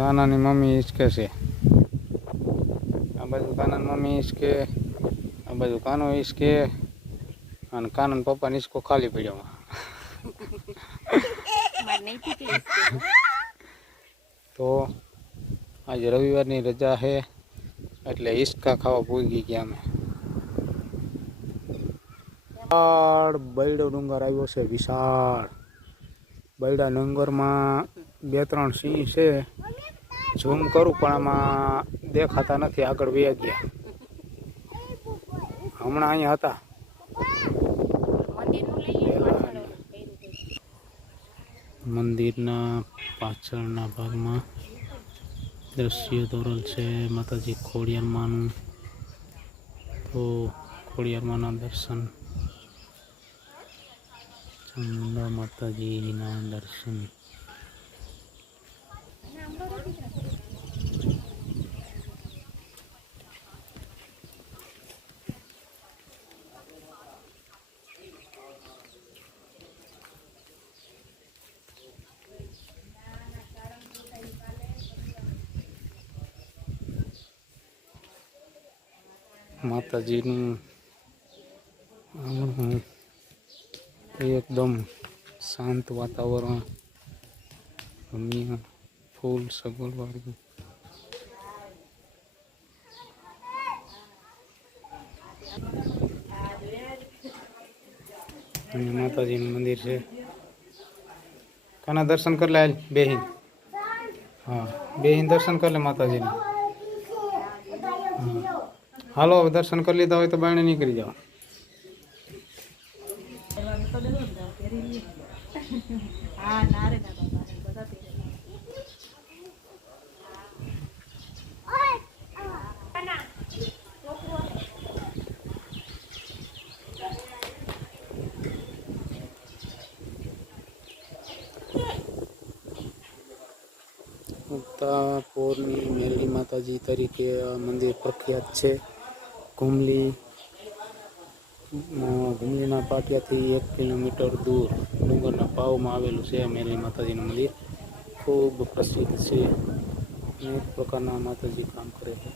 કાનાની mummy હિંચકે છે. આ બાજુ કાનાની મમ્મી હિંચકે, આ બાજુ કાનો હિંચકે, અને કાનાના પપ્પાનો હિંચકો ખાલી પડ્યો. તો આજે રવિવારની રજા છે એટલે હિંચકા ખાવા પૂગી ગયા અમે. વિશાળ બૈડો ડુંગર આવ્યો છે, વિશાળ બૈડા ડુંગરમાં 2-3 સિંહ છે. ઝૂમ કરું પણ આમાં દેખાતા નથી, આગળ વયા ગયા. હમણાં અહીંયા હતા. મંદિરના પાછળના ભાગમાં દ્રશ્ય દોરેલ છે માતાજી ખોડિયારમાંનું. તો ખોડિયારમાંના દર્શન, ચામુંડા માતાજીના દર્શન. માતાજીનું એકદમ શાંત વાતાવરણ, રમ્ય ફૂલ સગવડ વાળું. અને માતાજીનું મંદિર છે. કાના દર્શન કરી લે બેહીન. હા, બેહીન દર્શન કરી લે માતાજીને. હાલો, હવે દર્શન કરી લીધા હોય તો બાયણે નીકળી જાઓ. મુક્તાપોરની મેરડી માતાજી તરીકે આ મંદિર પ્રખ્યાત છે. ઘુમલીના પાટિયાથી 1 કિલોમીટર દૂર ડુંગરના પાવમાં આવેલું છે મેરડી માતાજીનું મંદિર. ખૂબ પ્રસિદ્ધ છે. અનેક પ્રકારના માતાજી કામ કરે છે.